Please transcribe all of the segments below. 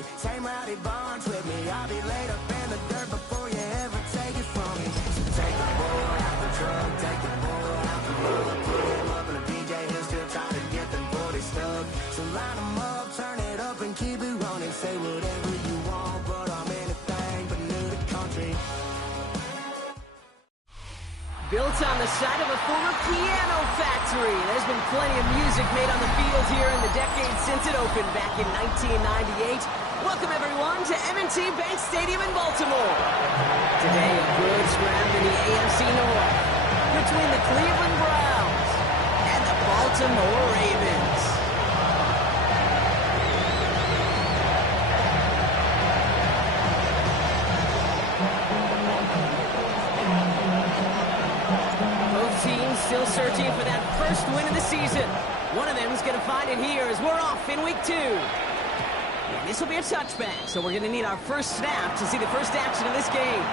me. Same rowdy bonds with me. I'll be laid up in the dirt before you ever take it from me. So take the bull out the truck, take the bull out the mud. Put him up in a BJ Hill, still trying to get them 40 stuck. So line them up, turn it up and keep it running. Say whatever you want, but I'm anything but new to country. Built on the site of a former piano factory, there's been plenty of music made on the field here in the decades since it opened back in 1998. Welcome, everyone, to M&T Bank Stadium in Baltimore. Today, a good scrap in the AFC North between the Cleveland Browns and the Baltimore Ravens. Still searching for that first win of the season. One of them is going to find it here as we're off in week 2. And this will be a touchback, so we're going to need our first snap to see the first action of this game.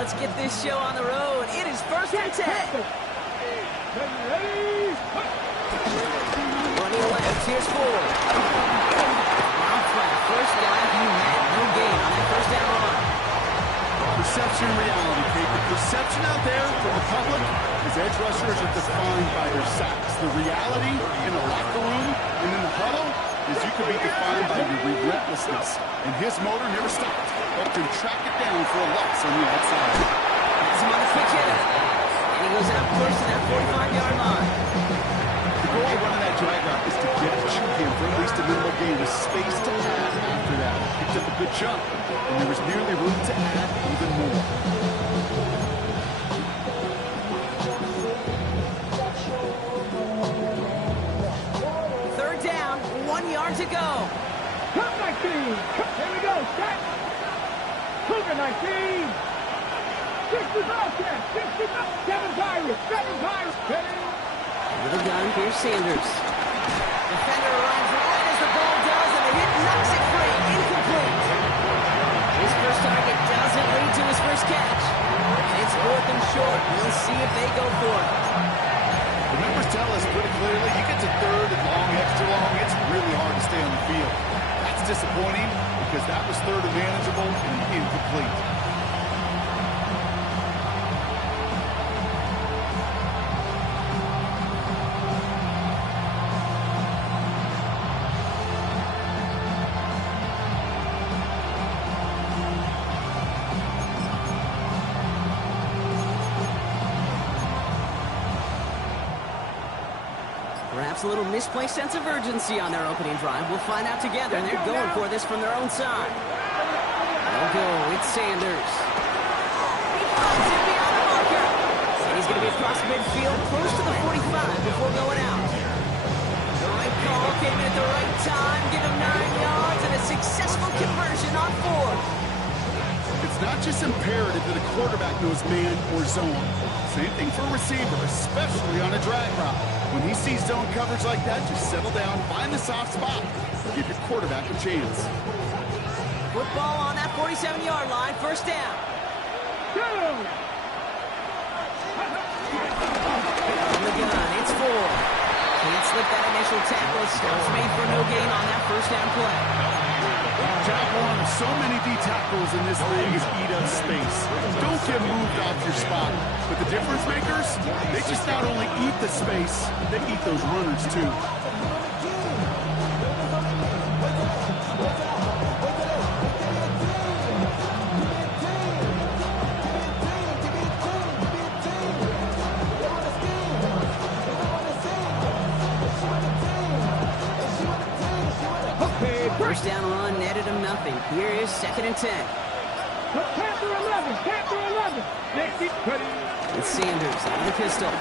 Let's get this show on the road. It is first and 10. Running left, here's Ford. Out front, first down, he had no gain on that first down run. Perception and reality, Kate. The perception out there from the public is edge rushers are defined by their sacks. The reality in the locker room and in the huddle is you can be defined by your relentlessness. And his motor never stopped. Helped him track it down for a loss on the outside. Has him on the quick hitter. And he goes out close to that 45-yard line. The goal of running that drag route is to get him for at least a minimal gain of space to add after that. Picked up a good jump, and there was nearly room to add even more. Third down, 1 yard to go. Come 19. Here we go. Set. Cougar 19. 60 Bobcats. 60 7 Pirates. 7 Pirates. Little gun, here's Sanders. Defender runs right as the ball does, and the hit knocks it free. Incomplete. His first target doesn't lead to his first catch. And it's 4th and short. We'll see if they go for it. The numbers tell us pretty clearly, you get to third and long, extra long, it's really hard to stay on the field. That's disappointing because that was third and manageable and incomplete. Perhaps a little misplaced sense of urgency on their opening drive. We'll find out together, and they're going for this from their own side. They'll go. It's Sanders. He finds him beyond the marker. And he's going to be across midfield, close to the 45 before going out. The right call came in at the right time, give him 9 yards, and a successful conversion on 4. It's not just imperative that a quarterback knows man or zone. Same thing for a receiver, especially on a drag route. When he sees zone coverage like that, just settle down, find the soft spot, give your quarterback a chance. Football on that 47-yard line, first down. Go! On the gun, it's Ford. Can't slip that initial tackle. Stops made for no gain on that first down play. Job one, so many D tackles in this league is eat up space. Don't get moved off your spot. But the difference makers, they just not only eat the space, they eat those runners too. First down run netted him nothing. Here is 2nd and 10. Panther 11. Panther 11. Next is It's Sanders on the pistol. He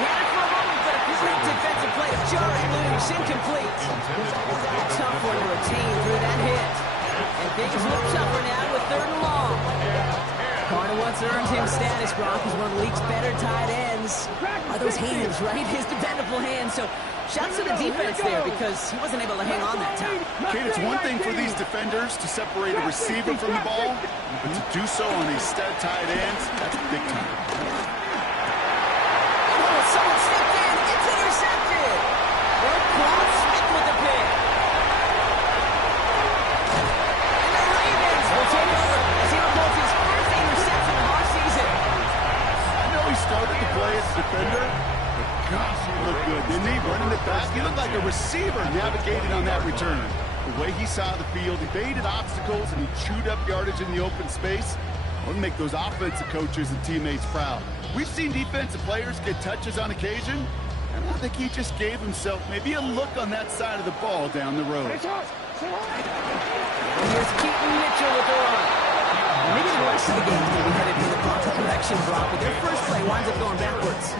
had it for a moment, but a great defensive play to jar it loose. Incomplete. A tough one to retain through that hit. And things look tougher now with 3rd and long. Part of what's earned him status, Brock, is one of the league's better tight ends. Are those hands, right? His dependable hands. So Shouts to the defense there because he wasn't able to hang on that time. Kate, it's one thing for these defenders to separate a receiver from the ball, but to do so on a stud tight end, that's big time. Oh, someone stepped in. It's intercepted. Roquan Smith with the pick. And the Ravens will take over as he records his first interception of our season. I know he started to play as a defender, but gosh, he looked good, didn't he? Running it back, he looked like a receiver navigating on that return. The way he saw the field, he baited obstacles, and he chewed up yardage in the open space. I would make those offensive coaches and teammates proud. We've seen defensive players get touches on occasion, and I think he just gave himself maybe a look on that side of the ball down the road. And here's Keaton Mitchell with the run. Maybe the rest of the game's going to be headed in the proper direction, Brock, but their first play winds up going backwards.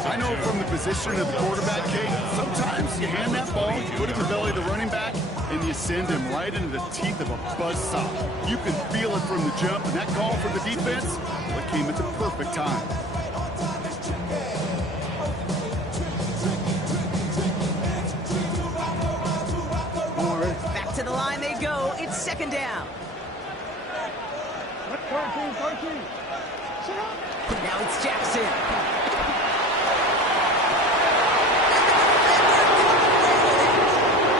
I know from the position of the quarterback, Kate, sometimes you hand that ball, you put it in the belly of the running back, and you send him right into the teeth of a buzzsaw. You can feel it from the jump, and that call from the defense, well, it came at the perfect time. Back to the line they go. It's second down. 13. Now it's Jackson.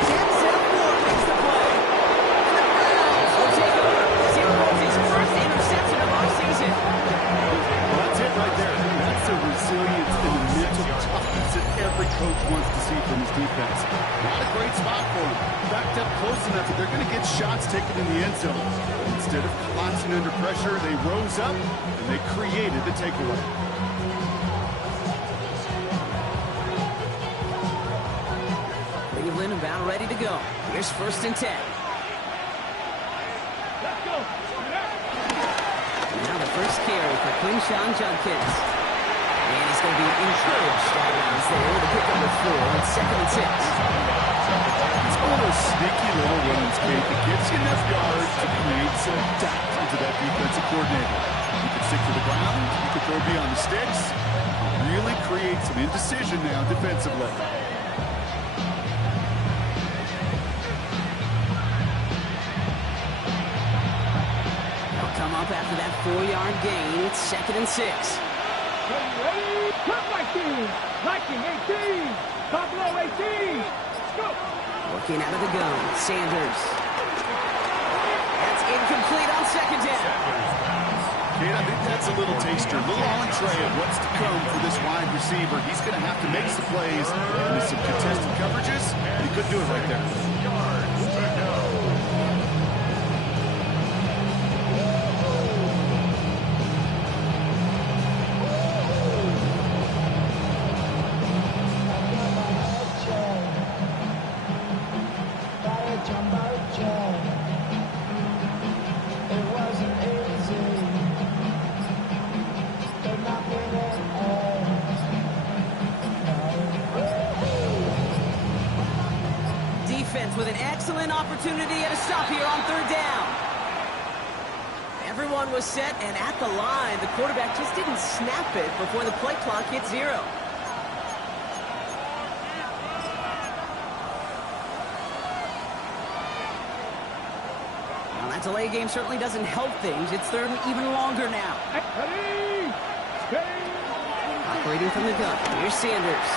Denzel Ward makes the play. And the Browns will take over as he records his first interception of our season. Well, that's it right there. That's the resilience and the mental toughness that every coach wants to see from his defense. Not a great spot for him. Backed up close enough that they're going to get shots taken in the end zone. Instead of collapsing under pressure, they rose up and they created the takeaway. Cleveland about ready to go. Here's 1st and 10. Let's go. Now the first carry for Quinshawn Judkins. And he's going to be encouraged out of bounds there with a pick number 4 on 2nd and 6. It's one of those sneaky little runs, Kate, that gets you enough yards to create some doubt into that defensive coordinator. You can stick to the ground, you can throw beyond the sticks, really create some indecision now defensively. They'll come up after that 4-yard gain. It's 2nd and 6. Ready? Come, Viking! Viking 18! Top low 18! Go! Working out of the gun, Sanders. That's incomplete on 2nd down. Kate, I think that's a little taster, a little entree of what's to come for this wide receiver. He's going to have to make some plays into some contested coverages, and he could do it right there. With an excellent opportunity at a stop here on 3rd down. Everyone was set, and at the line, the quarterback just didn't snap it before the play clock hit 0. Well, that delay game certainly doesn't help things. It's 3rd and even longer now. Ready? Steady! Operating from the gun, here's Sanders.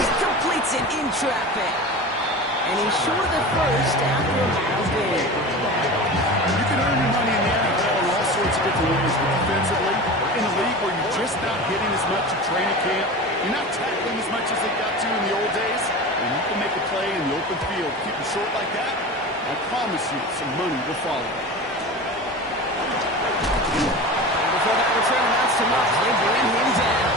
He completes it in traffic. And he's short of the first after a miles gain. You can earn your money in the NFL in all sorts of different ways, but defensively, in a league where you're just not hitting as much at training camp, you're not tackling as much as they got to in the old days, and you can make a play in the open field. Keep it short like that, I promise you some money will follow. And before that return amounts to much, they bring him down.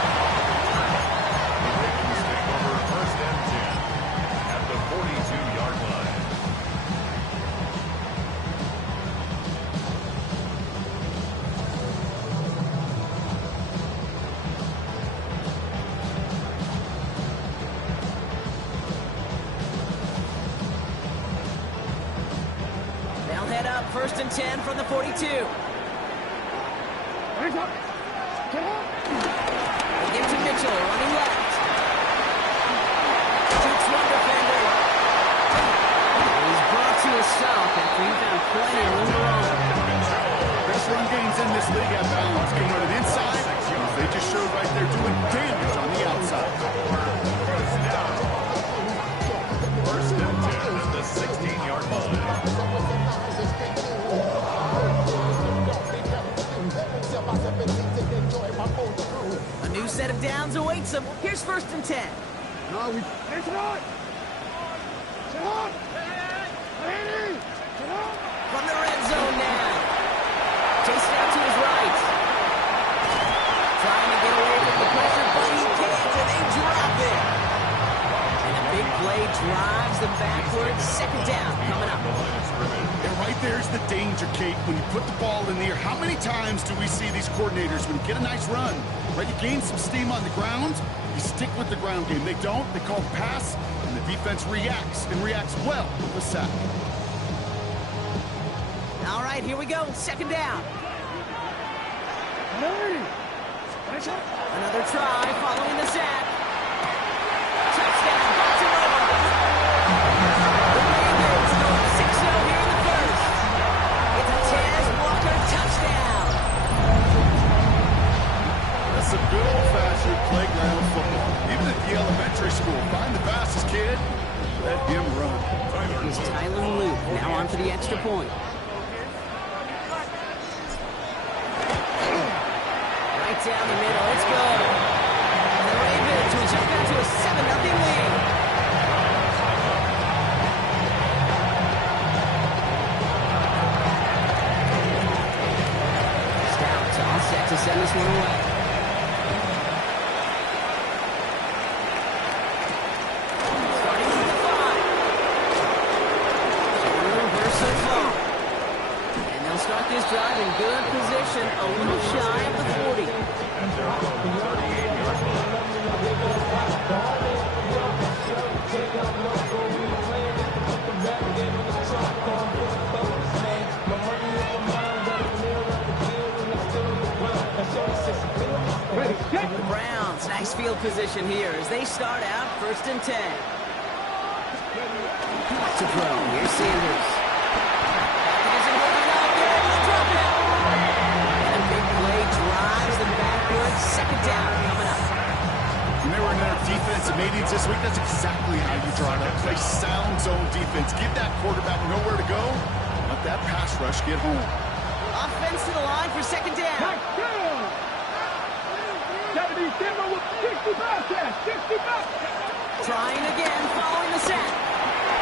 They'll head up 1st and 10 from the 42. They give to Mitchell, running left. this league have balance. Can run it inside. They just showed right there doing damage on the outside. First and 10, the 16-yard line. A new set of downs awaits them. Here's first and 10. No, we... It's not! Sit up! Lady! Sit up! From the red zone now. Chasing out to his right. Trying to get away from the pressure, but he can't, and they drop it. And a big play drives them backwards. Second down coming up. And right there's the danger, Kate. When you put the ball in the air, how many times do we see these coordinators, when you get a nice run, right, you gain some steam on the ground, you stick with the ground game. They don't, they call pass, and the defense reacts, and reacts well with a sack. All right, here we go. Second down. Lady! Watch out! Another try following the sack. Touchdown, Baltimore. The Ravens go up 6-0 here in the first. It's a Tez Walker touchdown. That's some good old-fashioned playground football. Even at the elementary school, find the fastest kid, let him run. Here's Tyler Luke now on for the extra point. Right down the middle, it's good. And the Ravens will jump out to a 7-0 lead. Stout all set to send this one away. Starting with the 5. Reverse so far. And they'll start this drive in good position, a little shy of the 40. Ready, set! The Browns, nice field position here as they start out first and 10. To throw, here's Sanders. Isn't holding up, they're able to drop it. And a big play drives them backwards. Second down coming up. When they were in their defensive meetings this week, that's exactly how you draw it up. Play sound zone defense. Give that quarterback nowhere to go. Let that pass rush get home. Offense to the line for second down. Touchdown! 77 with 65 catch, 65! Trying again, following the sack.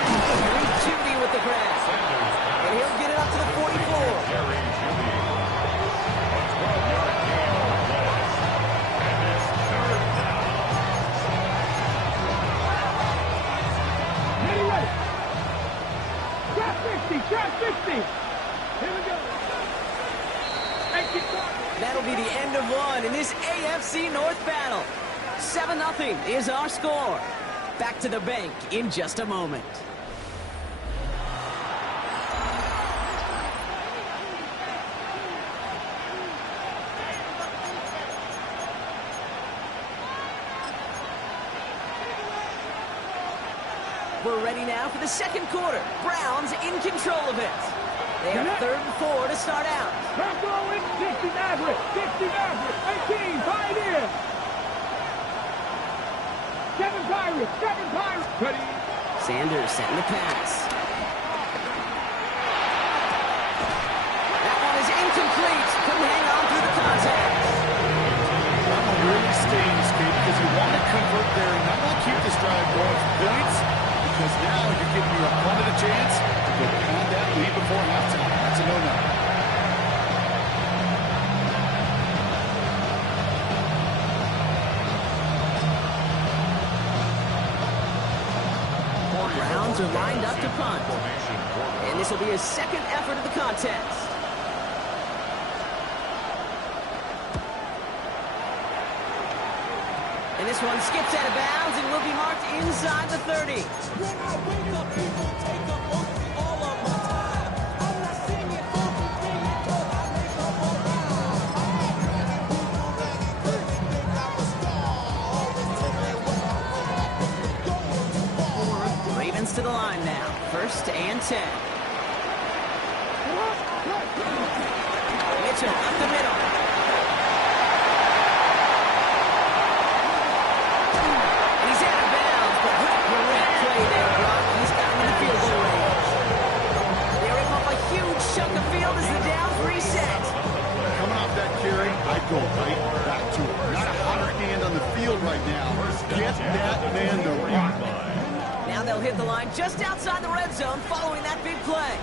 Henry Judy with the grab. And he'll get it up to the 44. Ready, Trap 60, trap 60! Here we go! Take it back! That'll be the end of one in this AFC North battle. 7-0 is our score. Back to the bank in just a moment. We're ready now for the second quarter. Browns in control of it. They have 3rd and 4 to start out. Trap going, 60 Maverick, 60 Maverick, 18, Pioneer! 7 Pirates, 7 Pirates! Ready? Sanders setting the pass. That one is incomplete. Couldn't hang on through the contact. That one really stings, Kate, because you want to convert there and not only keep this drive going for points, because now you're giving your opponent a chance to get behind that lead before halftime. That's a no-no. Browns are lined up to punt. And this will be his second effort of the contest. And this one skips out of bounds and will be marked inside the 30. Ravens to the line now. 1st and 10. Mitchell up the middle. And he's out of bounds, but great play there, Brock. He's got him in the field goal range. They rip up a huge chunk of field as the Downs reset. Coming off that carry, I'd go right back to it. Not a hotter hand on the field right now. Get that man the rock. Now they'll hit the line just outside the red zone following that big play.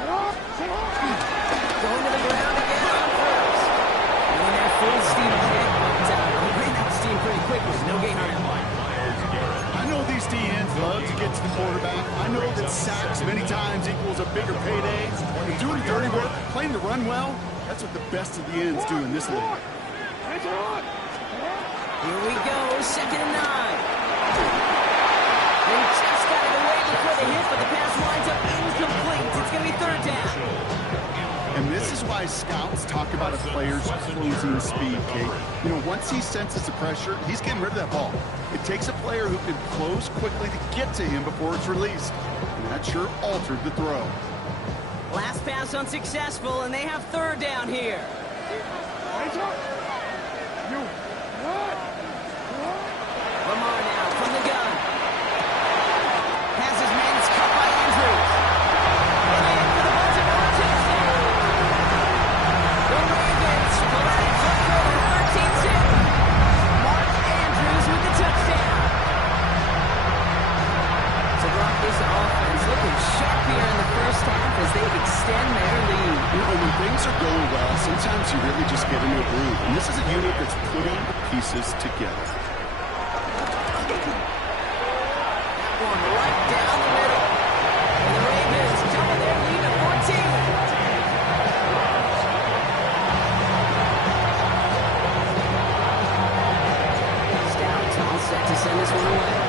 Going to the ground again on first. And they're full steam ahead, but they ran out of steam pretty quickly. No gain on that one. I know these DNs love to get to the quarterback. I know that sacks many times equals a bigger payday. But doing the dirty work, playing the run well, that's what the best of the ends do in this league. Here we go, 2nd and 9. They just got it away before the hit, but the pass winds up incomplete. It's going to be 3rd down. And this is why scouts talk about a player's closing speed, Kate. You know, once he senses the pressure, he's getting rid of that ball. It takes a player who can close quickly to get to him before it's released. And that sure altered the throw. Last pass unsuccessful, and they have 3rd down here. Lamar now from the gun. Passes man, it's cut by Andrews. And for the buzzer, no touchdown. The Ravens pull out a quick over 13-6. Mark Andrews with the touchdown. So Brock, this offense looking sharp here in the first half as they extend their lead. You know, when things are going well, sometimes you really just get into a groove. And this is a unit that's putting the pieces together. One right down the middle. And the Ravens double their lead to 14. Stout all set to send this one away.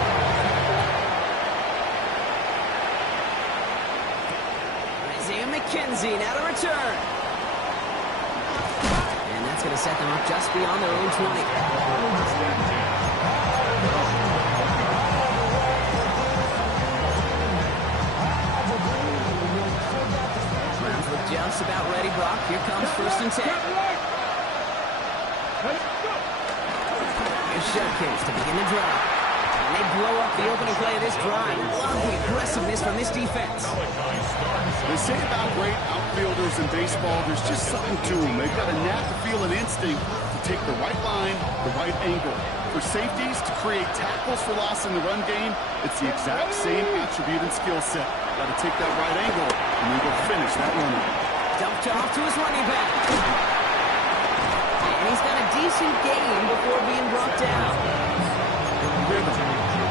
Isaiah McKenzie now to return. And that's going to set them up just beyond their own 20. Just about ready, Brock. Here comes 1st and 10. Here's Showcase to begin the drive. And they blow up the opening play of this drive. Love the aggressiveness from this defense. They say about great outfielders in baseball, there's just something to them. They've got a knack to feel an instinct to take the right line, the right angle. For safeties to create tackles for loss in the run game, it's the exact same attribute and skill set. Got to take that right angle and then go finish that running. Dumped off to his running back. And he's got a decent gain before being brought down. Rhythm.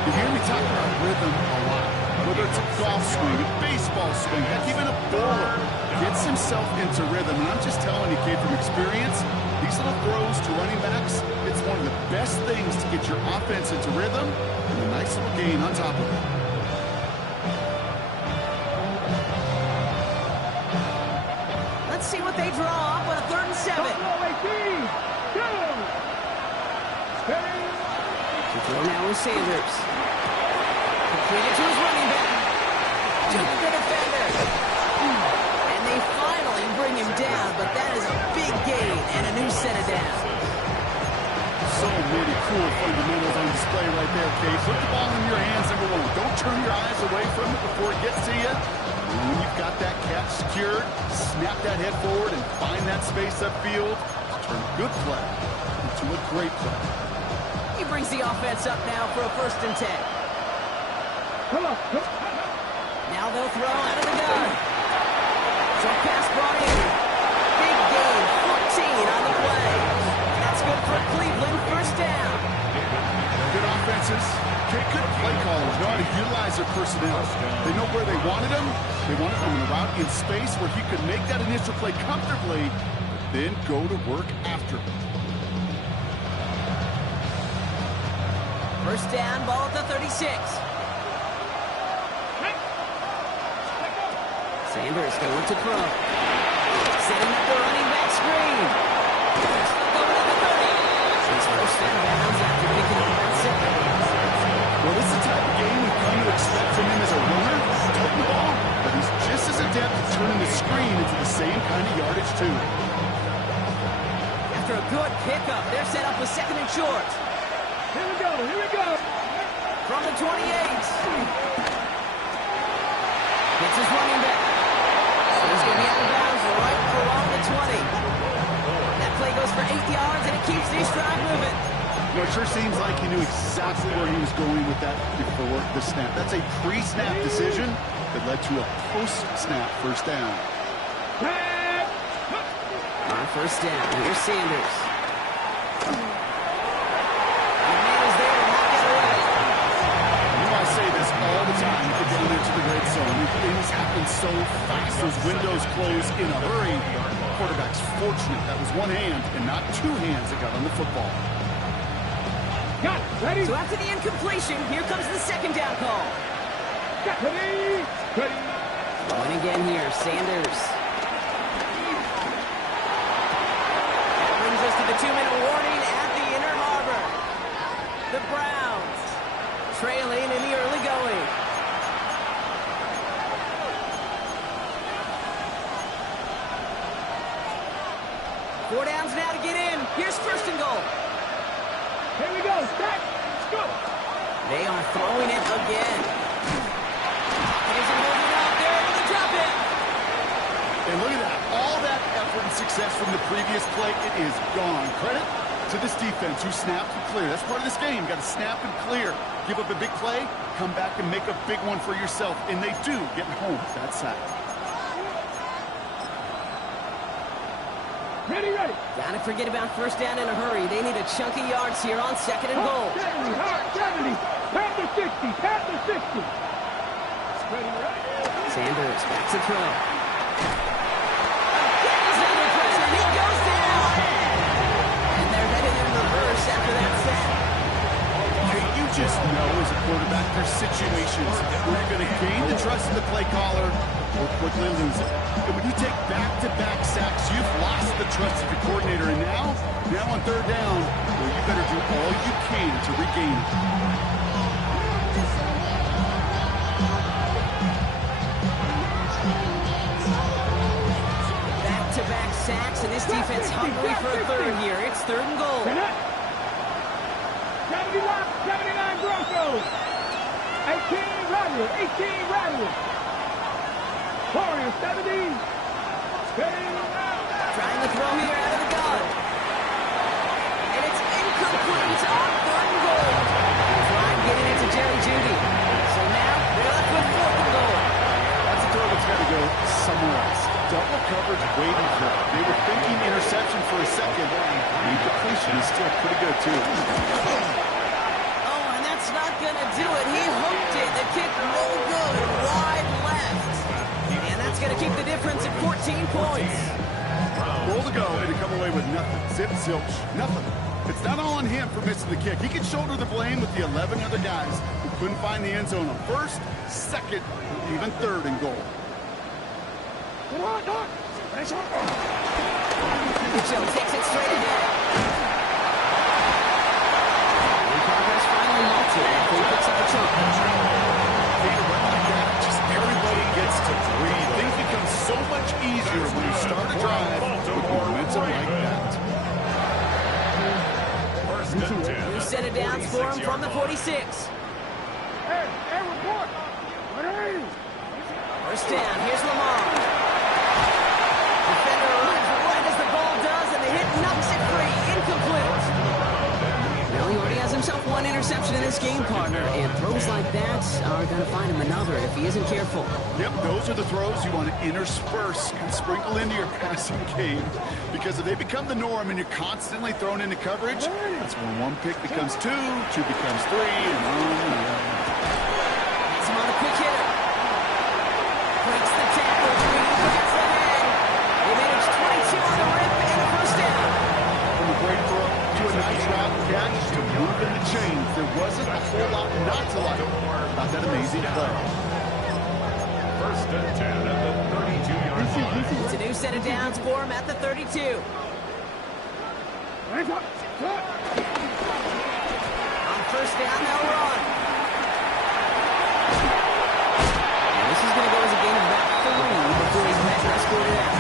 You hear me talk about rhythm a lot. Whether it's a golf swing, a baseball swing, heck, even a bowler gets himself into rhythm. And I'm just telling you, kid, from experience, these little throws to running backs, it's one of the best things to get your offense into rhythm and a nice little gain on top of it. Let's see what they draw up on a 3rd and 7. To throw now with Sanders. Completed to his running back. To the defender. And they finally bring him down, but that is a big gain and a new set of downs. So many cool fundamentals on display right there, Kate. Put the ball in your hands, number 1. Don't turn your eyes away from it before it gets to you. And when you've got that catch secured, snap that head forward and find that space upfield. Turn a good play into a great play. He brings the offense up now for a 1st and 10. Now they'll throw out of the gun. Short pass brought in. Big gain, 14 on the play. That's good for Cleveland, 1st down. Good offenses. Good play callers know how to utilize their personnel. They know where they wanted them. They wanted them in a route in space where he could make that initial play comfortably, then go to work after it. 1st down, ball at the 36. Sanders going to look to throw. Setting up the running back screen. Going to the 30. He's 1st down bounds after picking up that 7. Well, this is the type of game we've come to expect from him as a runner, toting the ball, but he's just as adept at turning the screen into the same kind of yardage, too. Good pickup. They're set up with second and short. Here we go, here we go. From the 28. It's his running back. So he's going to be out of bounds right along the 20. That play goes for 8 yards, and it keeps this drive moving. Well, it sure seems like he knew exactly where he was going with that before the snap. That's a pre-snap decision that led to a post-snap first down. On first down, here's Sanders. The man is there to knock it away. You know, I say this all the time. You get down into the red zone. Things happen so fast. Those windows close in a hurry. The quarterback's fortunate. That was one hand and not two hands that got on the football. Got it, ready? So after the incompletion, here comes the second down call. Got ready, ready. Going again here, Sanders. That brings us to the 2-minute warning at the Inner Harbor. The Browns trailing in the early going. Four downs now to get in. Here's first and goal. Here we go, stack, let's go. They are throwing it again. It isn't holding up. They're able to drop it. And look at that. All that effort and success from the previous play, it is gone. Credit to this defense who snapped and cleared. That's part of this game. Got to snap and clear. Give up a big play, come back and make a big one for yourself. And they do, getting home with that sack. Ready, ready. Gotta forget about first down in a hurry. They need a chunky yards here on second and goal. 70, hard, 70. Pat the 60, pat the 60. Ready, ready. Sanders back to throw. Again, he's under pressure, and he goes down. And they're headed in reverse after that sack. You just know as a quarterback there's situations where you're going to gain the trust of the play caller or quickly lose it. And when you take back-to-back sacks, you've lost the trust of your coordinator. And now on third down, well, you better do all you can to regain it. Back-to-back sacks, and this defense hungry for a third here. It's third and goal. 79 Broncos. 18 Rattlers, 18 Rattlers. Warriors, 70. Trying to throw here out of the gun. And it's incomplete on third and goal. Trying getting it to Jerry Jeudy. So now they're left with fourth and goal. That's a throw that's got to go somewhere else. Double coverage waiting for it. They were thinking interception for a second. The completion is still pretty good, too. Oh, and that's not going to do it. He hooked it. The kick no good. Wide left. And that's going to keep the difference at 14 points. Goal to go, and to come away with nothing. Zip, zilch, nothing. It's not all on him for missing the kick. He can shoulder the blame with the 11 other guys who couldn't find the end zone on first, second, or even third and goal. Come on, Doc. Joe takes it straight ahead. And progress finally halted after he picks up the chunk. Just everybody gets to breathe. Things become so much easier when you start a drive with momentum like that. First and 10. New set of downs for him from the 46. Hey, report. Ready. First down, here's Lamar. Defender runs right as the ball does, and the hit knocks it free. Incomplete. Well, he already has himself one interception in this game, partner, and throws like that are going to find him another if he isn't careful. Yep, those are the throws you want to intersperse and sprinkle into your passing game, because if they become the norm and you're constantly thrown into coverage, that's when one pick becomes two becomes three, and on and on. Has him on a quick hitter. Breaks the tackle, Green gets the head. They manage 22 on the rip and a first down. From a great throw to a nice route catch to moving the chains, there wasn't a whole lot not to like about that amazing play. First and 10 at the 32-yard line. It's a new set of downs for him at the 32. Hands up. On first down, they'll run. And this is going to go as a gain of about 3 before he's met and escorted out.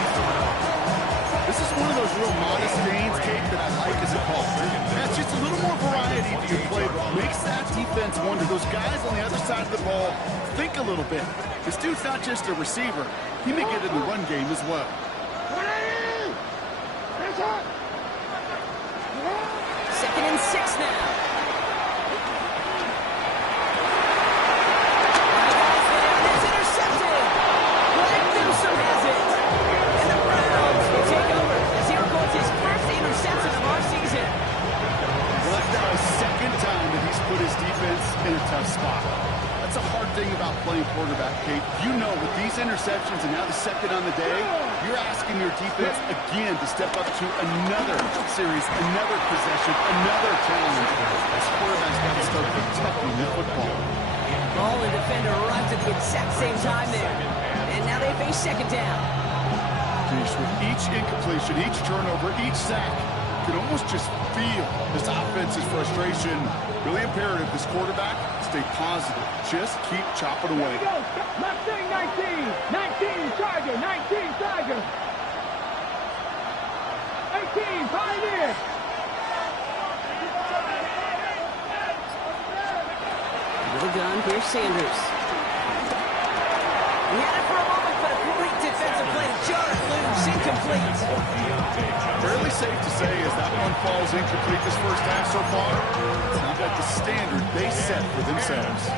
This is one of those real modest gains, Kate, that I like as a call. That's just a little more variety to your playbook. Makes that defense wonder. Those guys on the other side of the ball think a little bit. This dude's not just a receiver. He may get in the run game as well. 180! Press up! 2nd and 6 now. It's intercepted. Greg Newsome has it. And the Browns will take over as he records his first interception of our season. Well, that's now his second time that he's put his defense in a tough spot. That's a hard thing about playing quarterback, Kate. You know, with these interceptions and now the second on the day, you're asking your defense again to step up to another series, another possession, another challenge. This quarterback's got to start protecting the football. Ball and defender arrived at the exact same time there. And now they face 2nd down. With each incompletion, each turnover, each sack, you can almost just feel this offense's frustration. Really imperative, this quarterback, stay positive. Just keep chopping away. Go! Mustang 19! 19 Tiger! 19 Tiger! 18 Pioneer! With a gun, here's Sanders. He had it for a moment, but a great defensive play to jar it loose. Incomplete. Fairly safe to say as that one falls incomplete this first half so far, it's not at the standard they set for themselves.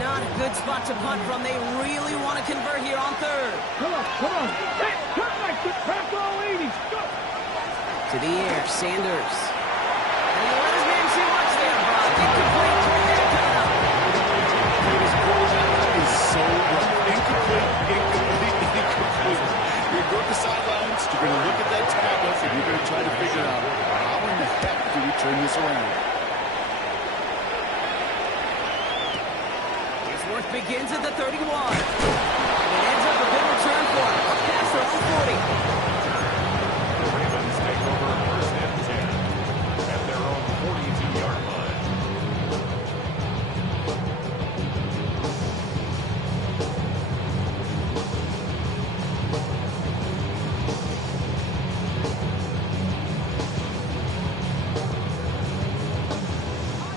Not a good spot to punt from. They really want to convert here on 3rd. Come on! Hey, cut like this! Pass all 80! Go! To the air, Sanders. And he let his man too much there, Brock. Incomplete. They're down. This quarterback is so rough. Incomplete. You're going to go to the sidelines, you're going to look at that tablet, and you're going to try to figure out how in the heck do we turn this around. Worth begins at the 31. It ends up a good return for him. Up past their own 40. The Ravens take over 1st and 10 at their own 42-yard line.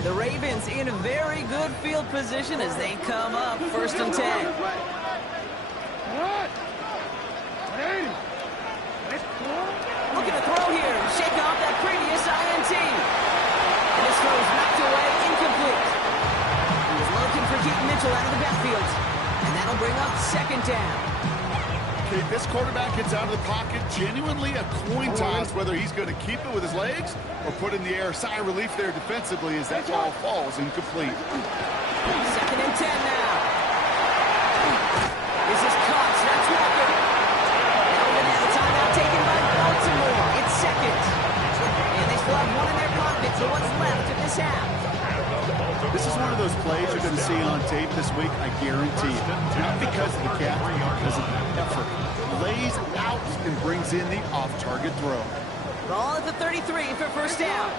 The Ravens in a very good field position as they come up 1st and 10. What? 180! Looking to throw here. Shake off that previous INT. And this throw is knocked away, incomplete. He was looking for Keaton Mitchell out of the backfield. And that'll bring up 2nd down. Okay, this quarterback gets out of the pocket, genuinely a coin toss whether he's going to keep it with his legs or put in the air. Sigh of relief there defensively as that ball falls incomplete. 2nd and 10 now. This is caught. That's Walker. Now we're going to have a timeout taken by Baltimore. It's 2nd. And they still have one in their pocket for what's left of this half. This is one of those plays you're going to see on tape this week, I guarantee you. Not because of the catch, but because of the effort. Lays out and brings in the off-target throw. Ball at the 33 for 1st down.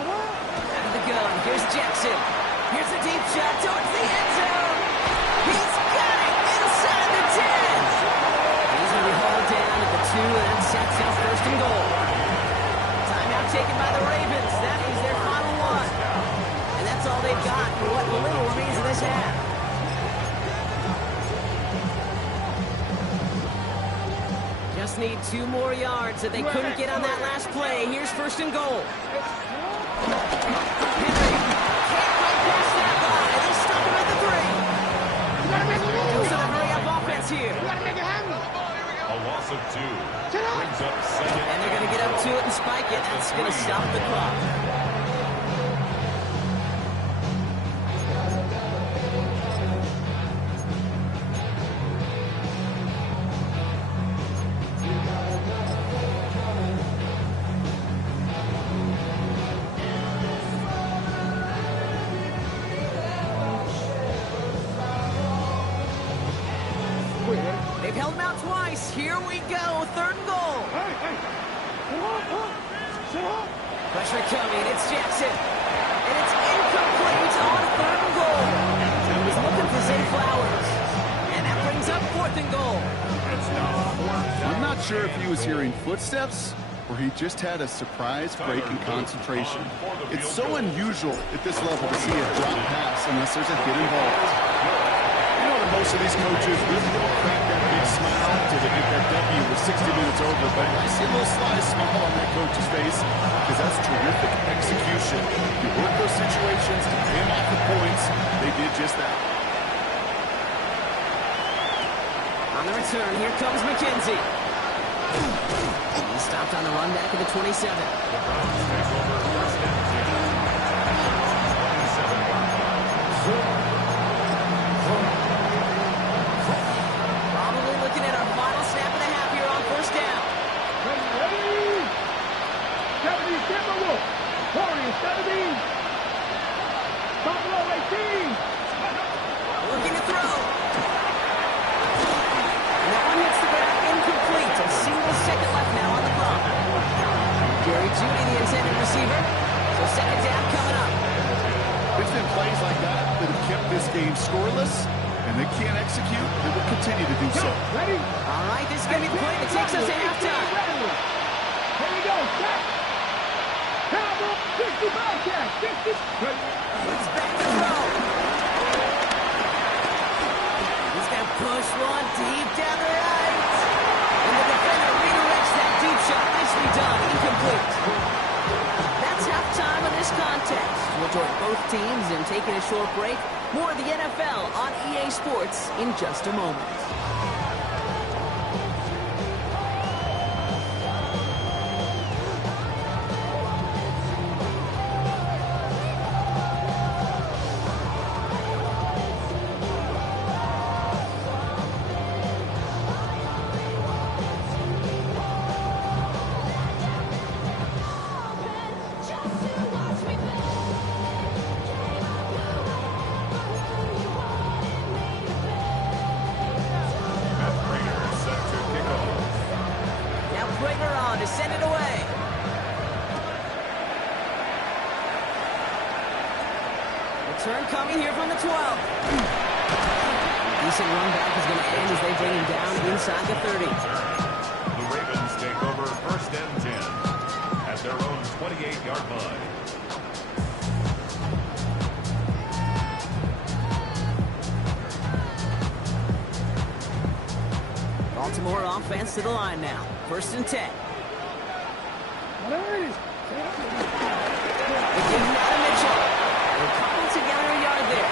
Out of the gun. Here's Jackson. Here's a deep shot towards the end zone. He's got it inside the 10. He's going to be hauled down at the 2, and that sets up 1st and goal. Timeout taken by the Ravens. That is their final one. And that's all they've got for what little remains of this half. Just need 2 more yards that they couldn't get on that last play. Here's 1st and goal. Henry can't break past that line. They'll stop him at the 3. Doing some hurry up offense here. You gotta make it happen! A loss of 2 brings up 2nd. And they're going to get up to it and spike it. That's going to stop the clock. They've held him out twice. Here we go. 3rd and goal. Hey! Come on! Sit up! Pressure coming. It's Jackson. And it's incomplete on 3rd and goal. He was looking for Zay Flowers. And that brings up 4th and goal. I'm not he was hearing footsteps or he just had a surprise break in concentration. It's so unusual at this level to see a drop pass unless there's a hit involved. You know that most of these coaches really don't crack that big smile until they get that W with 60 minutes over, but I see a little sly smile on that coach's face because that's terrific execution. You work those situations to pay them off the points. They did just that. On the return, here comes McKenzie. He stopped on the run back at the 27. The Browns take over first and 10 at the 27-yard line. Probably looking at our final snap and a half here on first down. Ready? 70, Timberwolf. Warriors, 70. Buffalo, 18. Looking to throw. And that one hits the ground incomplete. A single second left now on the clock. Jerry Jeudy, the intended receiver. So second down coming up. It's been plays like that that have kept this game scoreless, and they can't execute. They will continue to do so. Ready? All right, this is going to be the play that takes us to halftime. Here we go. Set. Cowboy, 60 Bobcat. 60. It's back to throw. He's going to push one deep down the right. And the defender redirects that deep shot. Nicely done. Incomplete. That's halftime of this contest. We'll join both teams in taking a short break. More of the NFL on EA Sports in just a moment. Send it away. Return coming here from the 12. Decent run back is going to end as they bring him down inside the 30. The Ravens take over first and 10 at their own 28-yard line. Baltimore offense to the line now. First and 10. They give him out of Mitchell. They're coupled together a yard there.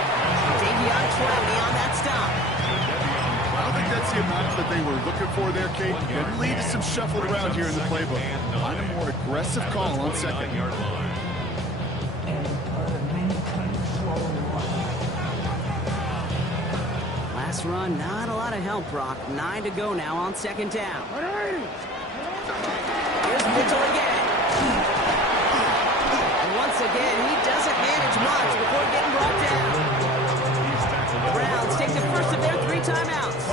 Davion Clowney on that stop. I don't think that's the amount that they were looking for there, Kate. It lead to some shuffle around here in the playbook. Find a more aggressive call on second. Last run, not a lot of help, Brock. 9 to go now on second down. Here's Mitchell again. And once again, he doesn't manage much before getting brought down. Browns take the first of their 3 timeouts.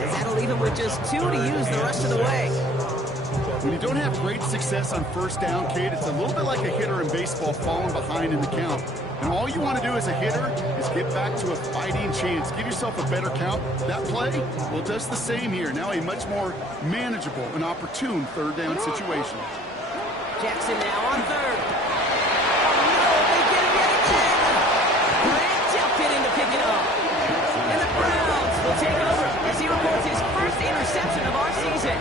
And that'll leave him with just 2 to use the rest of the way. When you don't have great success on first down, Kate, it's a little bit like a hitter in baseball falling behind in the count. And all you want to do as a hitter is get back to a fighting chance. Give yourself a better count. That play, well, it does the same here. Now a much more manageable and opportune third down situation. Jackson now on third. Oh, no, they get it yet again. Grant jumped in to pick it up. And the Browns will take over as he reports his first interception of our season.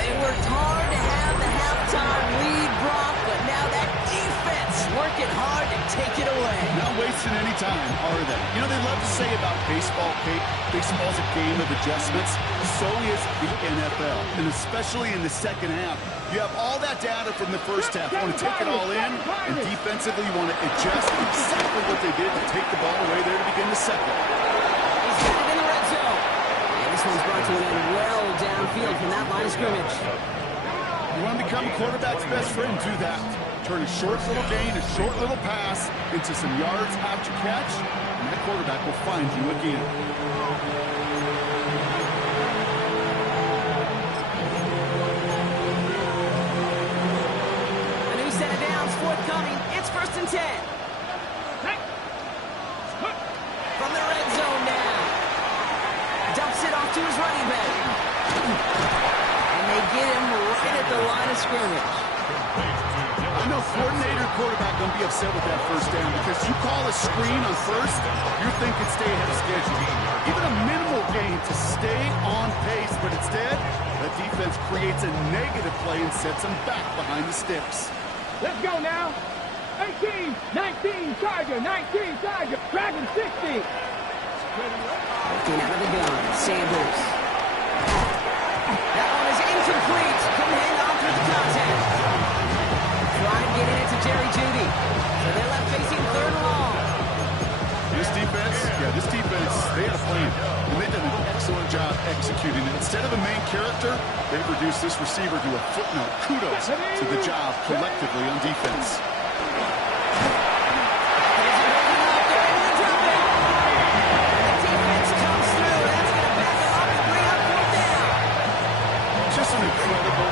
They worked hard to have the halftime lead, Brock, but now that defense working hard to take it away. Not wasting any time, are they? You know, they love to say about baseball, Kate, baseball's a game of adjustments. So is the NFL, and especially in the second half. You have all that data from the first half. You want to take it all in, and defensively you want to adjust exactly what they did to take the ball away there to begin the second. He's got it in the red zone. And this one's brought to an end well downfield from that line of scrimmage. You want to become a quarterback's best friend, do that. Turn a short little gain, a short little pass into some yards after catch, and that quarterback will find you again. A new set of downs forthcoming. It's first and 10. From the red zone now. Dumps it off to his running back. at the line of scrimmage. I know coordinator and quarterback going to be upset with that first down because you call a screen on first, you're thinking stay ahead of schedule. Even a minimal gain to stay on pace, but instead, the defense creates a negative play and sets them back behind the sticks. Let's go now. 18, 19, Charger, 19, Charger, Dragon 60. Looking out of the gun, Sanders. That one is incomplete. Couldn't hang on through the contact. Trying to get it into Jerry Jeudy. So they're left facing third and long. This defense, they had a plan. And they did an excellent job executing it. Instead of a main character, they've reduced this receiver to a footnote. Kudos to the job collectively on defense. Just an incredible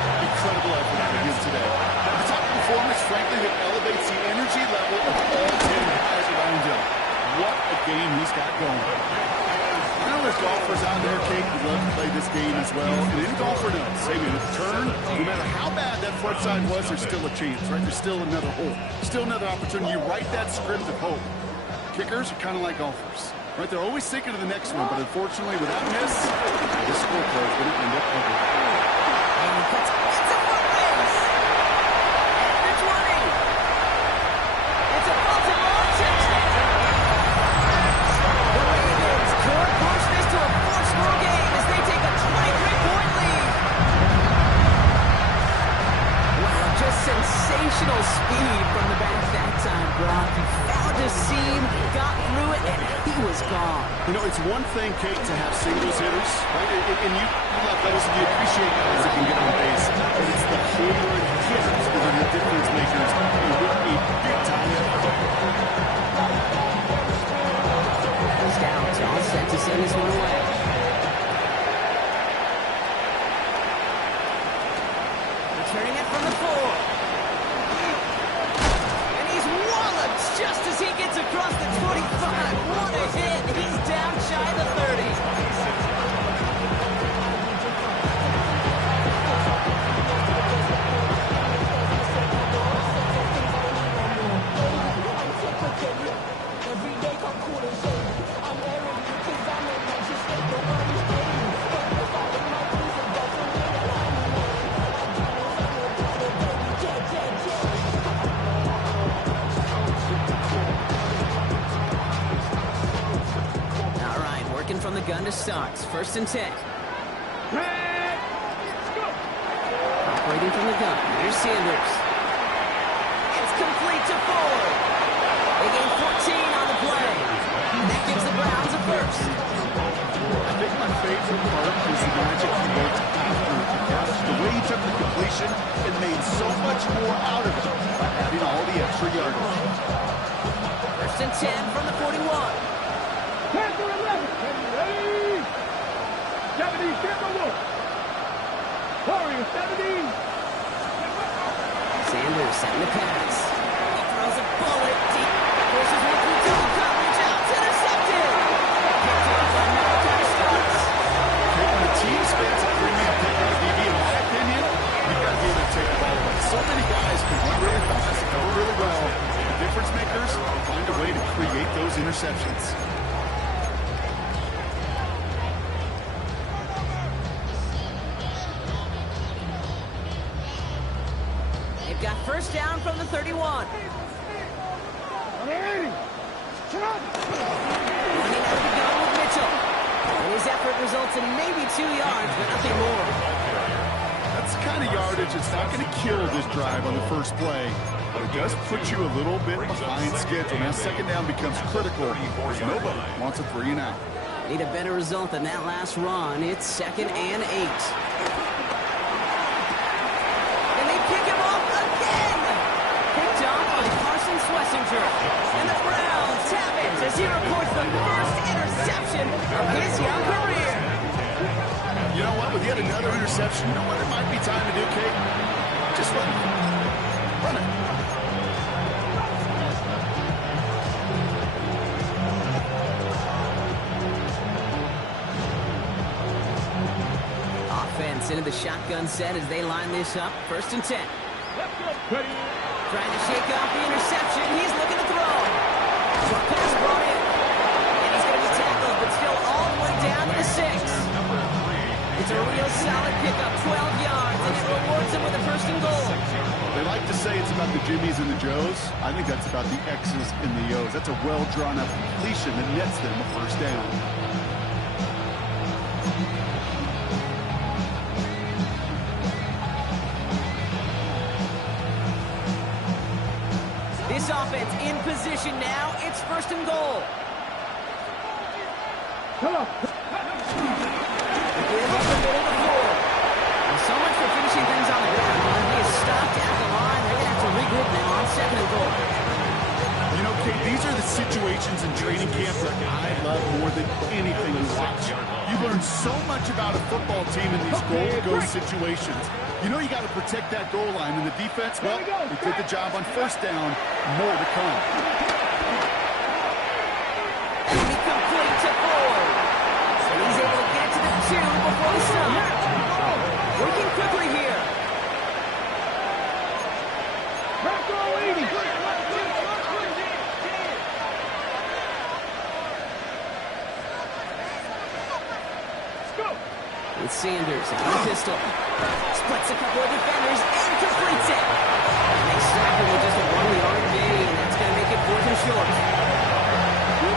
effort again today. The type of performance, frankly, that elevates the energy level of all 10 guys around him. What a game he's got going. I know there's golfers out there, Kate, who love to play this game as well. And any golfer knows, hey, man, at the turn, no matter how bad that front side was, there's still a chance, right? There's still another hole, still another opportunity. You write that script of hope. Kickers are kind of like golfers, right? They're always thinking of the next one, but unfortunately, without miss, this scorecard is going to end up ugly. It's a foot race. The 20. It's a Baltimore touchdown. The Ravens could push this to a 4-score game as they take a 23-point lead. Wow, just sensational speed from the back that time, Brock. He found a seam, got through it, and he was gone. You know, it's one thing, Kate, to have singles hitters, right? And you love those, and you appreciate guys that can get on base. But it's the home run hitters that are the difference makers. And we're a big-time effort. Scouts all set to send this one away. Returning it from the 4. And he's walloped just as he gets across the 25. What a hit. He's down shy of the 30. From the gun to start. First and 10. Operating from the gun. Here's Sanders. It's complete to Ford. They gain 14 on the play. That gives the Browns a first. I think my favorite part is the magic he built after the catch. The way he took the completion and made so much more out of it by adding all the extra yardage. First and 10 from the 41. 10 for 11. 70, get the look. Warrior 70. Sanders setting the pass. He throws a bullet deep. Forces one through two. Coverage out. Intercepted. Picked off by Malachi Starks. When the team spends a premium pick on a DB, in my opinion, you've got to be able to take the ball away. So many guys can run really fast, cover really well. The difference makers find a way to create those interceptions. Got first down from the 31. Running Shut up. out of the gun with Mitchell. And his effort results in maybe 2 yards, but nothing more. That's the kind of yardage that's not going to kill this drive on the first play, but it does put you a little bit behind schedule. Now second down becomes critical because nobody wants a 3 and out. Need a better result than that last run. It's 2nd and 8. Schlesinger. And the Browns have it as he reports the first interception of his young career. You know what? With yet another interception, you know what it might be time to do, Kate? Just run it. Run it. Offense Gets into the shotgun set as they line this up. 1st and 10. Trying to shake off the interception. He's looking to throw. Short pass brought in. And he's going to be tackled, but still all the way down to the 6. It's a real solid pickup, 12 yards, and it rewards him with a 1st and goal. They like to say it's about the Jimmies and the Joes. I think that's about the X's and the O's. That's a well-drawn-up completion that nets them a 1st down. This offense in position now. It's 1st and goal. Come on. Give up the middle to Ford. Well, so much for finishing things on the ground. When he is stopped at the line, they're going to have to regroup now on 2nd and goal. You know, Kate, these are the situations in training camp that I love more than anything to watch. You learn so much about a football team in these goal-to-go situations. You know you got to protect that goal line, and the defense, well, they did the job on 1st down. More to come. Incomplete to Ford. So he's able to get to the 2 before the stop. Working quickly here. Back row 80. Let's go. With Sanders on the pistol. Splits a couple of defenders and completes it. And they stop him with just a 1-yard gain. That's going to make it 4th and short.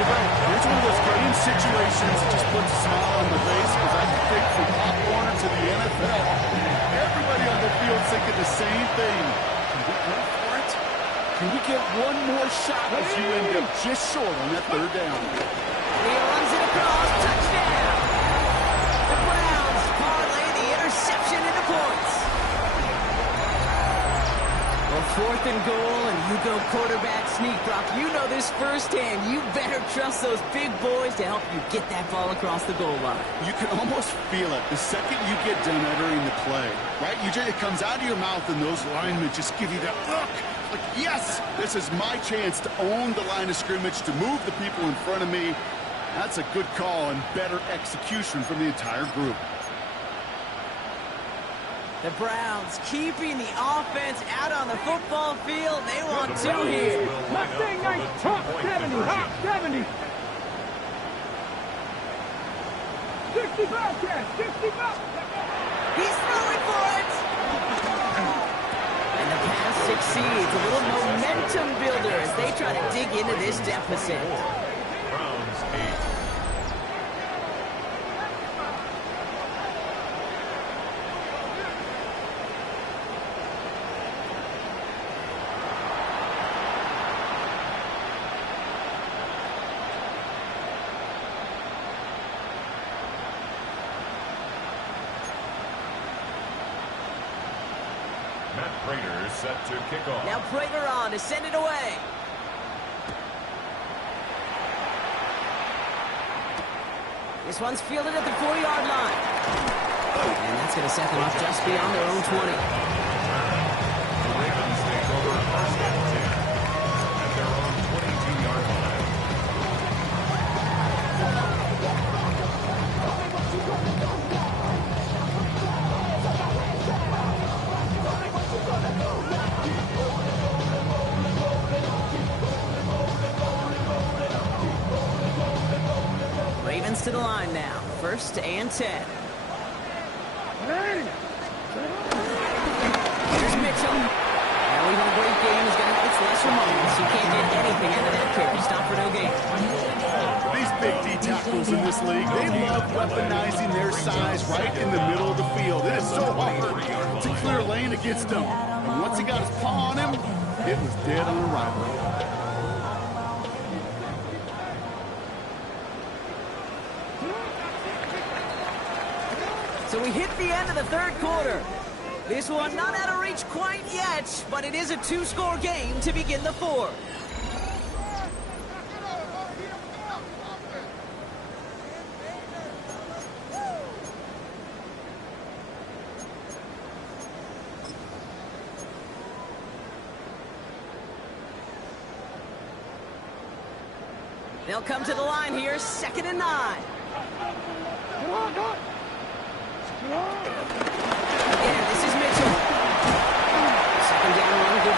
Here's one of those game situations that just puts a smile on the face, because I can think from Pop Warner to the NFL, everybody on the field thinking the same thing. Can we go for it? Can we get one more shot as you end up just short on that 3rd down? He runs it across. Touchdown. The Browns parlay the interception into points. Well, 4th and goal, and you go quarterback sneak. Brock, you know this firsthand. You better trust those big boys to help you get that ball across the goal line. You can almost feel it the second you get done uttering the play, right? It comes out of your mouth, and those linemen just give you that look. Like, yes, this is my chance to own the line of scrimmage, to move the people in front of me. That's a good call and better execution from the entire group. The Browns keeping the offense out on the football field. They want 2 here. Mustang nice. Hop 70. Hop 70. 60 Bobcats. 60 Bobcats. He's throwing for it. And the pass succeeds. A little momentum builder as they try to dig into this deficit. Browns 8. Matt Prater set to kick off. Now Prater on to send it away. This one's fielded at the 4-yard line. And that's going to set them up just beyond their own 20. The Ravens take over 1st and 10 at their own 22-yard line. Ravens to the line now. 1st and 10. Hey. Here's Mitchell. Now even a great game is going to have its lesser moments. You can't get anything out of that carry. Stop for no gain. These big D tackles in this league, they love weaponizing their size right in the middle of the field. It is so hard to clear lane against them. And once he got his paw on him, it was dead on arrival. So we hit the end of the 3rd quarter. This one not out of reach quite yet, but it is a 2-score game to begin the 4th. They'll come to the line here, 2nd and 9. Come on, go. Come on.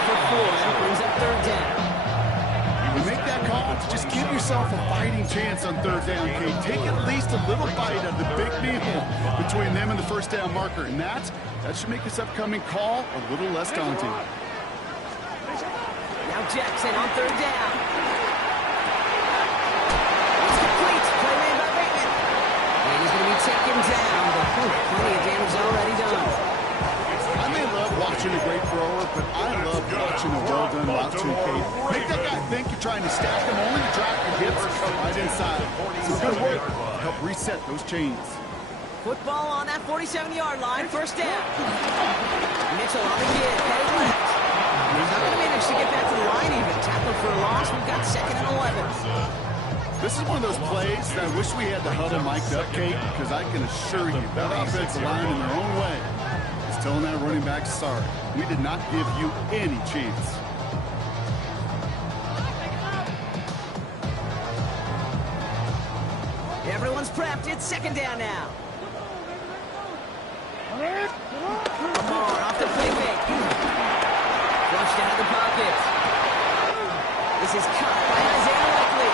for 4. That brings up third down. You make that call, just give yourself a fighting chance on third down, Kate. Take at least a little bite of the big meal between them and the first down marker. And that should make this upcoming call a little less daunting. Now Jackson on third down. It's complete. Play made by Bateman. And he's going to be taken down, but plenty of damage already done. I may love watching a great thrower, but I love watching a well-done route to Kate. Make that guy think you're trying to stack him, only to drop your hips right inside. Some good work to help reset those chains. Football on that 47-yard line, first down. Mitchell on the give, headed left. He's not going to manage to get back to the line even. Tackle for a loss. We've got 2nd and 11. This is one of those plays that I wish we had the huddle mic'd up, Kate, because I can assure you that offensive line in their own way is telling that running back, sorry, we did not give you any chance. Everyone's prepped. It's 2nd down now. Lamar off the play fake. Flushed out of the pocket. This is caught by Isaiah Likely.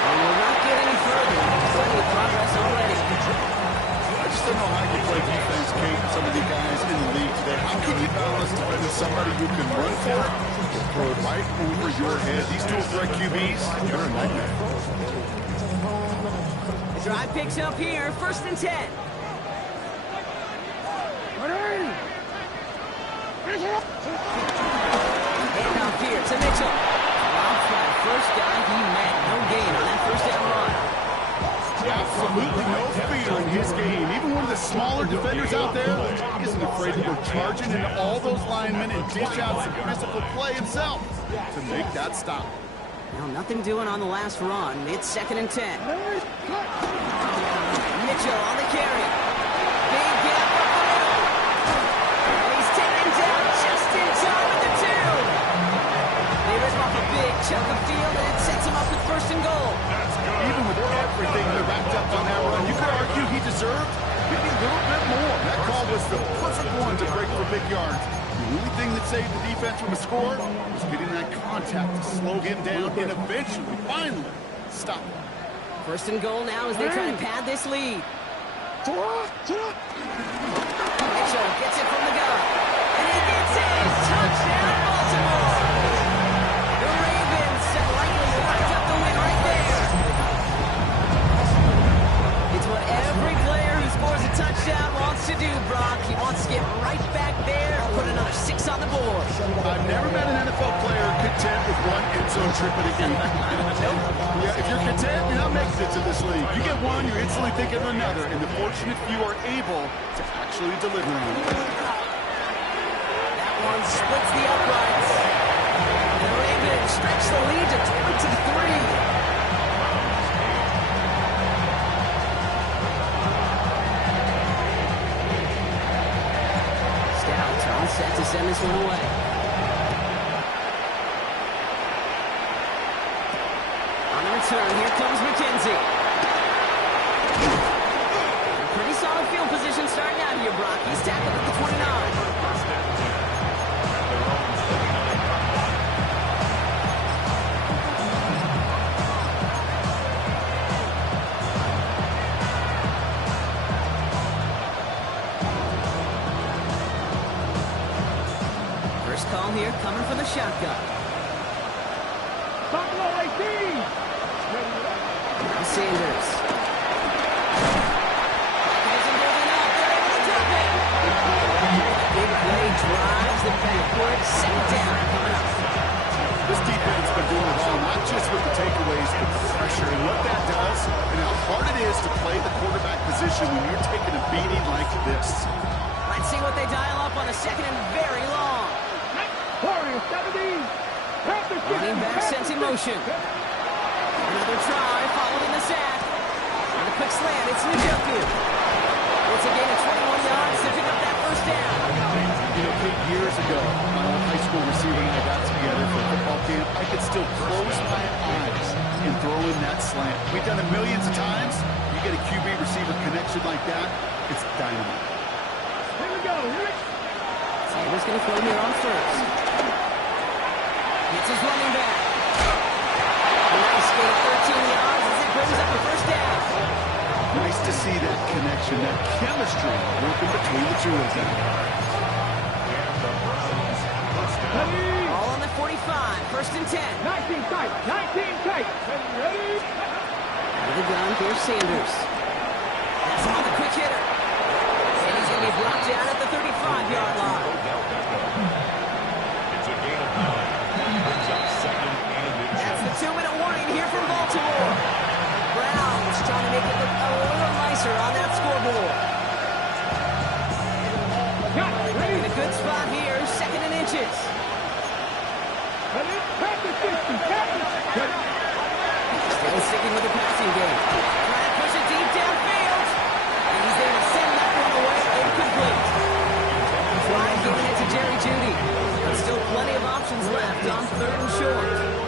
And will not get any further. Plenty of progress already. I just don't know how you play defense, Kate, some of the guys in the league today. How can you balance defending somebody who can run for it or throw it right over your head? These dual threat QBs, they're a nightmare. The drive picks up here. 1st and 10. Handoff here to Mitchell. Off that first guy he met. No gain on that first down run. Absolutely no fear in his game. Even one of the smaller defenders out there isn't afraid to go charging into all those linemen and dish out some physical play himself to make that stop. Now nothing doing on the last run. It's 2nd and 10. Mitchell on the carry. Big gap up the middle. And he's taken down just in time with the 2. They rip off a big chunk of field, and it sets him up with 1st and goal. Even with everything that wrapped up on that run, you could argue he deserved maybe a little bit more. That call was the perfect one to break for big yards. The only thing that saved the defense from a score was getting that contact to slow him down and eventually, finally, stop him. 1st and goal now as they try to pad this lead. Mitchell gets it from the gun. And he gets it! Touchdown, Baltimore! The Ravens have likely locked up the win right there. It's what every player who scores a touchdown wants to do, Brock. He wants to get right back there and put another 6 on the board. I've never met an NFL player content with one end zone trip in a game. Yeah, if you're content, you're not making it to this league. You get one, you're instantly thinking of another, and the fortunate few are able to actually deliver on it. That one splits the uprights. And the Ravens stretch the lead to 23. Set to send this one away. On the return, here comes McKenzie. Pretty solid field position starting out here, Brock. He's tackled at the 29. Call here coming from the shotgun. Now Sanders. Mechanism moving up. They're able to drop it. Big play drives the backward. 2nd down coming up. This defense has been doing it all, not just with the takeaways, but the pressure. And what that does, and how hard it is to play the quarterback position when you're taking a beating like this. Let's see what they dial up on a 2nd and very long. Running back sent in motion. Another try, followed in the sack. On a quick slant, it's Njoku. It's a gain of 21 yards to pick up that first down. You know, Kate, years ago, my old high school receiver and I got together for a football camp. I could still close my eyes and throw in that slant. We've done it millions of times. You get a QB receiver connection like that, it's dynamite. Here we go. Sanders going to throw here on 1st. It's his running back. A nice gain of 13 yards as it brings up a first down. Nice to see that connection, that chemistry working between the two of them. All on the 45, first and 10. 19 tight, 19 tight. Ready? Out of the gun, here's Sanders. That's on the quick hitter. And he's going to be brought down at the 35-yard line. It's a gain of 9. Brings up second and inches. That's the 2-minute warning here from Baltimore. Browns trying to make it look a little nicer on that scoreboard. Got it. Ready? In a good spot here, second and inches. Ready? Practice 50. Practice. Still sticking with the passing game. Trying to push it deep downfield. And he's there to send that one away incomplete. Trying giving it to Jerry Jeudy. But still plenty of options left on third and short.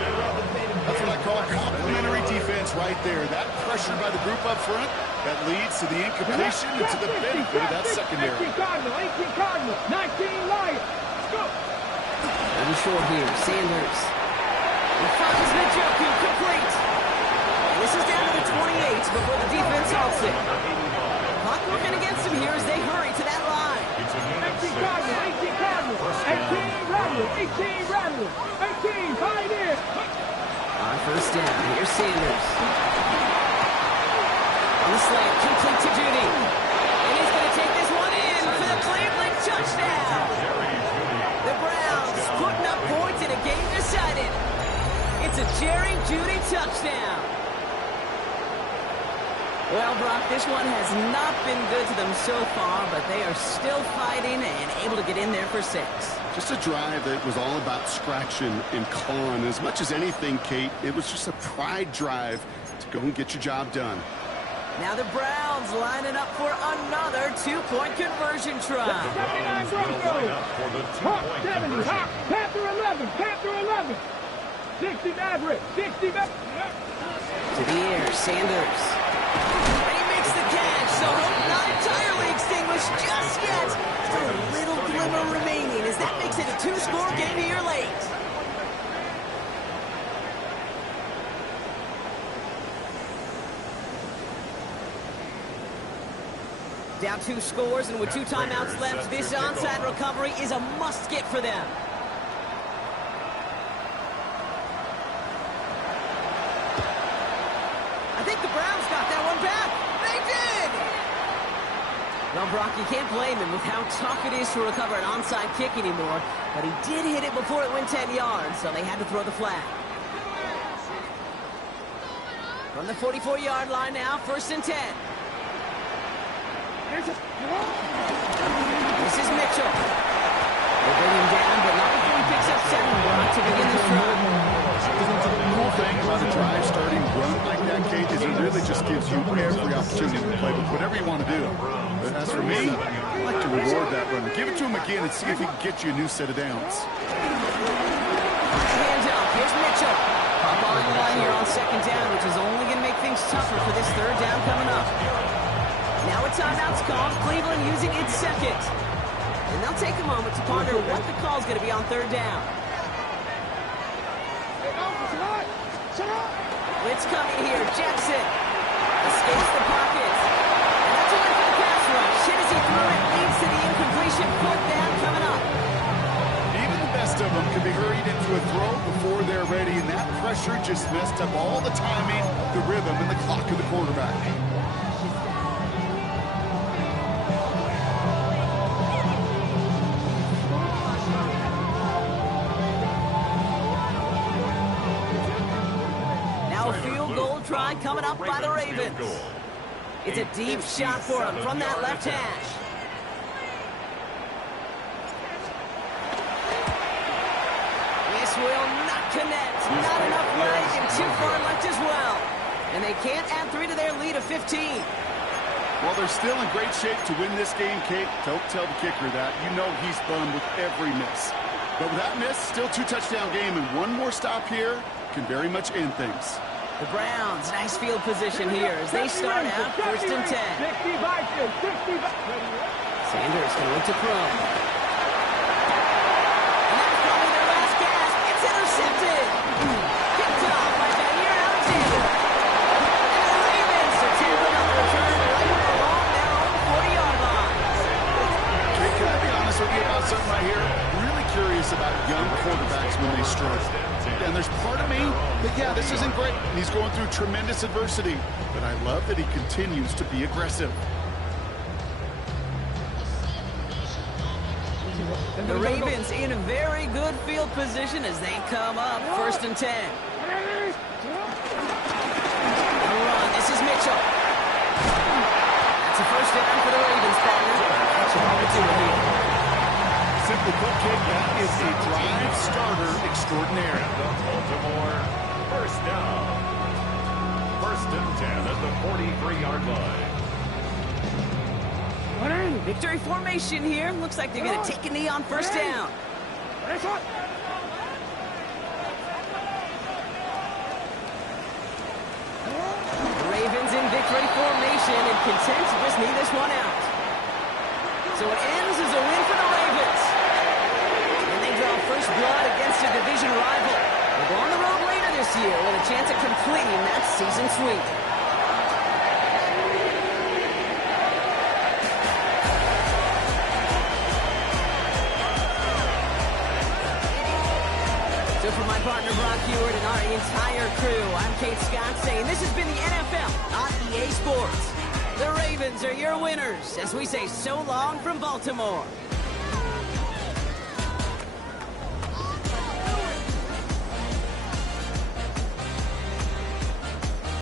That's what I call complimentary defense right there. That pressure by the group up front, that leads to the incompletion and to the benefit of that secondary. 18 Cardinal, 18 Cardinal, 19 Lions. Let's go. Third and short here, Sanders. He finds Njoku complete. And this is down to the 28 before the defense halts it. Clock working against him here as they hurry to that line. It's a gain of 18 Cardinal, 18 Cardinal, 18 Rattler, 18 Rattler, 18 Pioneer. On first down, here's Sanders. On the slant, complete to Jeudy. And he's going to take this one in for the Cleveland touchdown. The Browns putting up points in a game decided. It's a Jerry Jeudy touchdown. Well, Brock, this one has not been good to them so far, but they are still fighting and able to get in there for 6. Just a drive that was all about scratching and clawing. As much as anything, Kate, it was just a pride drive to go and get your job done. Now the Browns lining up for another 2-point conversion try. 79 Broncos. for the Hawk 2-point 70, conversion. Hawk, Panther 11, Panther 11. 60 Maverick, 60 Maverick. To the air, Sanders. And he makes the catch, so hope not entirely extinguished just yet. Still a little glimmer remaining as that makes it a 2-score game here late. Down 2 scores, and with 2 timeouts left, this onside recovery is a must-get for them. I think the Browns got that one back. They did! Well, Brock, you can't blame him with how tough it is to recover an onside kick anymore, but he did hit it before it went 10 yards, so they had to throw the flag. From the 44-yard line now, first and 10. This is Mitchell. They bring him down, but not before he picks up 7 to begin this drive. The cool thing about a drive starting run like that, Kate, is it really just gives you every opportunity to play with whatever you want to do. But as for me, I like to reward that run. Give it to him again and see if he can get you a new set of downs. Hands up. Here's Mitchell. Up on the line here on second down, which is only going to make things tougher for this third down coming up. Now a timeout's called. Cleveland using its second. And they'll take a moment to ponder what the call's going to be on third down. Blitz coming here. Jackson escapes the pocket. And that's a win for the pass rush. Hit as he threw it. Leads to the incompletion. Fourth down coming up. Even the best of them can be hurried into a throw before they're ready, and that pressure just messed up all the timing, the rhythm, and the clock of the quarterback. Try coming up by the Ravens. It's a deep shot for him from that left hash. This will not connect. Not enough leg and too far left as well. And they can't add 3 to their lead of 15. Well, they're still in great shape to win this game, Kate. Don't tell the kicker that. You know he's bummed with every miss. But with that miss, still 2-touchdown game, and one more stop here can very much end things. The Browns, nice field position here as they start out first and 10. Sanders can look to throw. And that's probably their last gasp. It's intercepted. But yeah, this isn't great. He's going through tremendous adversity. But I love that he continues to be aggressive. The Ravens in a very good field position as they come up 1st and 10. Run. This is Mitchell. That's a first down for the Ravens, partners. That's all we do here. Simply put, kid, that is a drive starter extraordinaire. The Baltimore first down. 1st and 10 at the 43-yard line. Victory formation here. Looks like they're going to take a knee on 1st down. The Ravens in victory formation and content to just knee this one out. So it ends as a win for the Ravens. And they draw first blood against a division rival. They'll go on the road later this year with a chance at completing that season sweep. So for my partner Brock Hewitt and our entire crew, I'm Kate Scott saying this has been the NFL on EA Sports. The Ravens are your winners as we say so long from Baltimore.